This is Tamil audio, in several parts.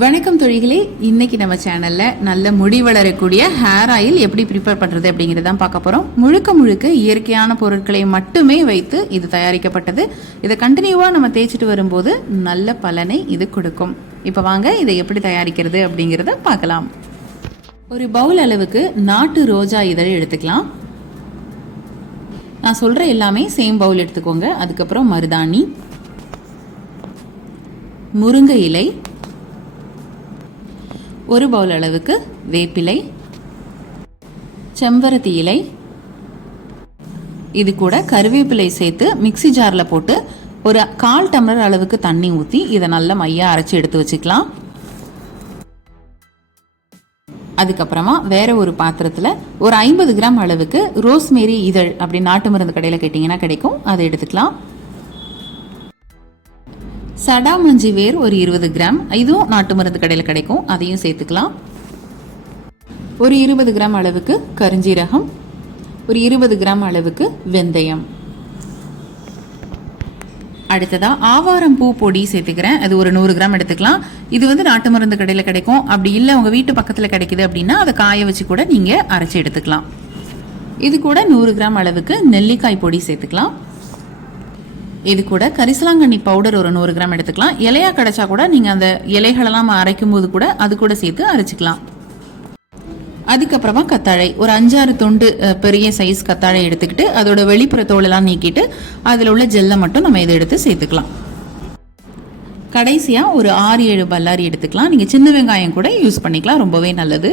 வணக்கம் தொழிகளே, இன்னைக்கு நம்ம சேனல்ல நல்ல முடி வளரக்கூடிய ஹேர் ஆயில் எப்படி ப்ரிப்பேர் பண்றது அப்படிங்கறத பார்க்க போறோம். முழுக்க இயற்கையான பொருட்களை மட்டுமே வைத்து இது தயாரிக்கப்பட்டது. இதை கண்டினியூவா நம்ம தேய்ச்சிட்டு வரும்போது நல்ல பலனை இது கொடுக்கும். இப்போ வாங்க இதை எப்படி தயாரிக்கிறது அப்படிங்கறத பார்க்கலாம். ஒரு பவுல் அளவுக்கு நாட்டு ரோஜா இதழ் எடுத்துக்கலாம். நான் சொல்ற எல்லாமே சேம் பவுல் எடுத்துக்கோங்க. அதுக்கப்புறம் மருதாணி, முருங்கை இலை, ஒரு பவுல் அளவுக்கு வேப்பிலை, செம்பருத்தி இலை, இது கூட கருவேப்பிலை சேர்த்து மிக்சி ஜாரில் போட்டு ஒரு 1/4 டம்ளர் அளவுக்கு தண்ணி ஊற்றி இதை நல்லா மையா அரைச்சி எடுத்து வச்சுக்கலாம். அதுக்கப்புறமா வேற ஒரு பாத்திரத்தில் ஒரு 50 கிராம் அளவுக்கு ரோஸ்மேரி இதழ், அப்படி நாட்டு மருந்து கடையில் கேட்டிங்கன்னா கிடைக்கும், அதை எடுத்துக்கலாம். சடாமஞ்சி வேர் ஒரு 20 கிராம், இதுவும் நாட்டு மருந்து கடையில் கிடைக்கும், அதையும் சேர்த்துக்கலாம். ஒரு 20 கிராம் அளவுக்கு கருஞ்சீரகம், ஒரு 20 கிராம் அளவுக்கு வெந்தயம். அடுத்ததா ஆவாரம் பூ பொடி சேர்த்துக்கிறேன், அது ஒரு 100 கிராம் எடுத்துக்கலாம். இது வந்து நாட்டு மருந்து கடையில் கிடைக்கும், அப்படி இல்லை உங்க வீட்டு பக்கத்தில் கிடைக்குது அப்படின்னா அதை காய வச்சு கூட நீங்க அரைச்சி எடுத்துக்கலாம். இது கூட 100 கிராம் அளவுக்கு நெல்லிக்காய் பொடி சேர்த்துக்கலாம். இது கூட கரிசலாங்கண்ணி பவுடர் ஒரு 100 கிராம் எடுத்துக்கலாம். இலையா கிடைச்சா கூட நீங்க அந்த இலைகளெல்லாம் அரைக்கும் போது கூட அது கூட சேர்த்து அரைச்சிக்கலாம். அதுக்கப்புறமா கத்தாழை ஒரு 5-6 துண்டு பெரிய சைஸ் கத்தாழை எடுத்துக்கிட்டு அதோட வெளிப்புற தோலெல்லாம் நீக்கிட்டு அதில் உள்ள ஜெல்லை மட்டும் நம்ம இதை எடுத்து சேர்த்துக்கலாம். கடைசியா ஒரு 6-7 பல்லாரி எடுத்துக்கலாம். நீங்க சின்ன வெங்காயம் கூட யூஸ் பண்ணிக்கலாம், ரொம்பவே நல்லது.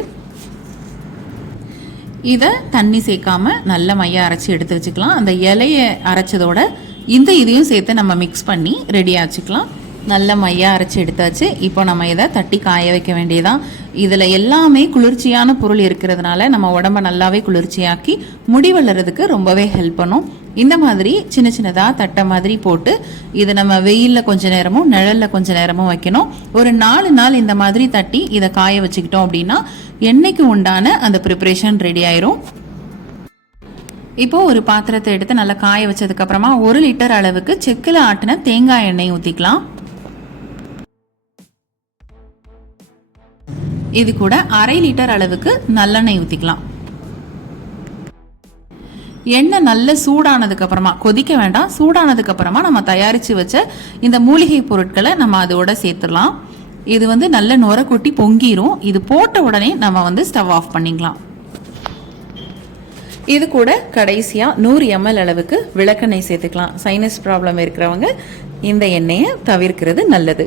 இதை தண்ணி சேர்க்காம நல்ல மையா அரைச்சி எடுத்து வச்சுக்கலாம். அந்த இலையை அரைச்சதோட இதையும் சேர்த்து நம்ம மிக்ஸ் பண்ணி ரெடியாக வச்சுக்கலாம். நல்ல மையா அரைச்சி எடுத்தாச்சு. இப்போ நம்ம இதை தட்டி காய வைக்க வேண்டியதான். இதில் எல்லாமே குளிர்ச்சியான பொருள் இருக்கிறதுனால நம்ம உடம்ப நல்லாவே குளிர்ச்சியாக்கி முடி வளர்றதுக்கு ரொம்பவே ஹெல்ப் பண்ணும். இந்த மாதிரி சின்ன சின்னதாக தட்டை மாதிரி போட்டு இதை நம்ம வெயிலில் கொஞ்ச நேரமும் நிழலில் கொஞ்ச நேரமும் வைக்கணும். ஒரு 4 நாள் இந்த மாதிரி தட்டி இதை காய வச்சுக்கிட்டோம் அப்படின்னா எண்ணெய்க்கு உண்டான அந்த ப்ரிப்பரேஷன் ரெடி ஆயிரும். இப்போ ஒரு பாத்திரத்தை எடுத்து நல்லா காய வச்சதுக்கு அப்புறமா 1 லிட்டர் அளவுக்கு செக்கில் ஆட்டின தேங்காய் எண்ணெய் ஊற்றிக்கலாம். இது கூட 1/2 லிட்டர் அளவுக்கு நல்லெண்ணெய் ஊற்றிக்கலாம். எண்ணெய் நல்ல சூடானதுக்கு அப்புறமா, கொதிக்க வேண்டாம், சூடானதுக்கு அப்புறமா நம்ம தயாரித்து வச்ச இந்த மூலிகை பொருட்களை நம்ம அதோட சேர்த்துடலாம். இது வந்து நல்ல நுர கொட்டி பொங்கிரும். இது போட்ட உடனே நம்ம ஸ்டவ் ஆஃப் பண்ணிக்கலாம். இது கூட கடைசியா 100 ml அளவுக்கு விளக்கெண்ணெய் சேர்த்துக்கலாம். சைனஸ் ப்ராப்ளம் இருக்கிறவங்க இந்த எண்ணெயை தவிர்க்கிறது நல்லது.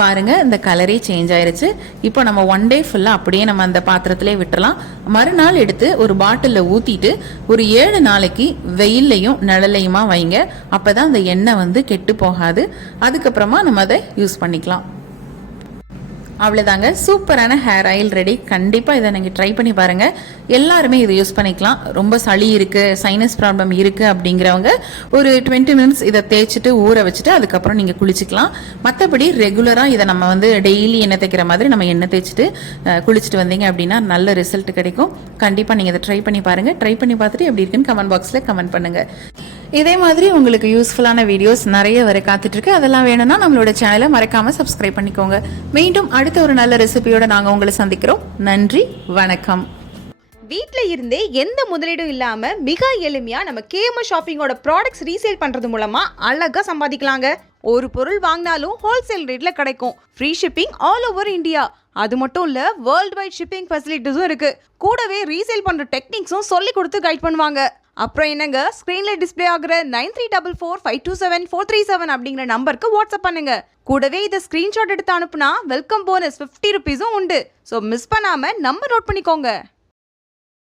பாருங்க, இந்த கலரே சேஞ்ச் ஆயிருச்சு. இப்போ நம்ம 1 டே ஃபுல்லா அப்படியே நம்ம அந்த பாத்திரத்திலே விட்டுறலாம். மறுநாள் எடுத்து ஒரு பாட்டிலில் ஊத்திட்டு ஒரு 7 நாளைக்கு வெயில்லையும் நிழலையுமா வைங்க. அப்பதான் அந்த எண்ணெய் கெட்டு போகாது. அதுக்கப்புறமா நம்ம அதை யூஸ் பண்ணிக்கலாம். அவ்வளோதாங்க, சூப்பரான ஹேர் ஆயில் ரெடி. கண்டிப்பாக இதை நீங்கள் ட்ரை பண்ணி பாருங்கள். எல்லாருமே இதை யூஸ் பண்ணிக்கலாம். ரொம்ப சளி இருக்குது, சைனஸ் ப்ராப்ளம் இருக்குது அப்படிங்கிறவங்க ஒரு 20 மினிட்ஸ் இதை தேய்ச்சிட்டு ஊற வச்சுட்டு அதுக்கப்புறம் நீங்கள் குளிச்சுக்கலாம். மற்றபடி ரெகுலராக இதை நம்ம டெய்லி எண்ணெய் தேய்க்கிற மாதிரி நம்ம எண்ணெய் தேய்ச்சிட்டு குளிச்சுட்டு வந்தீங்க அப்படின்னா நல்ல ரிசல்ட் கிடைக்கும். கண்டிப்பாக நீங்கள் இதை ட்ரை பண்ணி பாருங்கள். ட்ரை பண்ணி பார்த்துட்டு எப்படி இருக்குன்னு கமெண்ட் பாக்ஸில் கமெண்ட் பண்ணுங்கள். இதே மாதிரி உங்களுக்கு யூஸ்ஃபுல்லான வீடியோஸ் நிறைய வர காத்துட்ருக்கு. அதெல்லாம் வேணும்னா நம்மளோட சேனலை மறக்காமல் சப்ஸ்கிரைப் பண்ணிக்கோங்க. மீண்டும் அடுத்த ஒரு நல்ல ரெசிபியோட நாங்கள் உங்களை சந்திக்கிறோம். நன்றி, வணக்கம். வீட்டில் இருந்தே எந்த முதலீடும் இல்லாமல் மிக எளிமையாக நம்ம KMS ஷாப்பிங்கோட ப்ராடக்ட்ஸ் ரீசேல் பண்ணுறது மூலமாக அழகாக சம்பாதிக்கலாங்க. ஒரு பொருள் வாங்கினாலும் ஹோல்சேல் ரேட்டில் கிடைக்கும். Free shipping all over India. அது மட்டும் இல்லை, வேர்ல்டு வைட் ஷிப்பிங் ஃபெசிலிட்டிஸும் இருக்குது. கூடவே ரீசேல் பண்ணுற டெக்னிக்ஸும் சொல்லி கொடுத்து கைட் பண்ணுவாங்க. அப்புறம் என்னங்க, ஸ்க்ரீன்ல டிஸ்பிளே ஆகுற 9344527437 அப்படிங்கிற நம்பருக்கு வாட்ஸ்அப் பண்ணுங்க. கூடவே இதை ஸ்கிரீன்ஷாட் எடுத்து அனுப்புனா வெல்கம் போனஸ் 50 ரூபீஸும் உண்டு. ஸோ மிஸ் பண்ணாம நம்பர் நோட் பண்ணிக்கோங்க.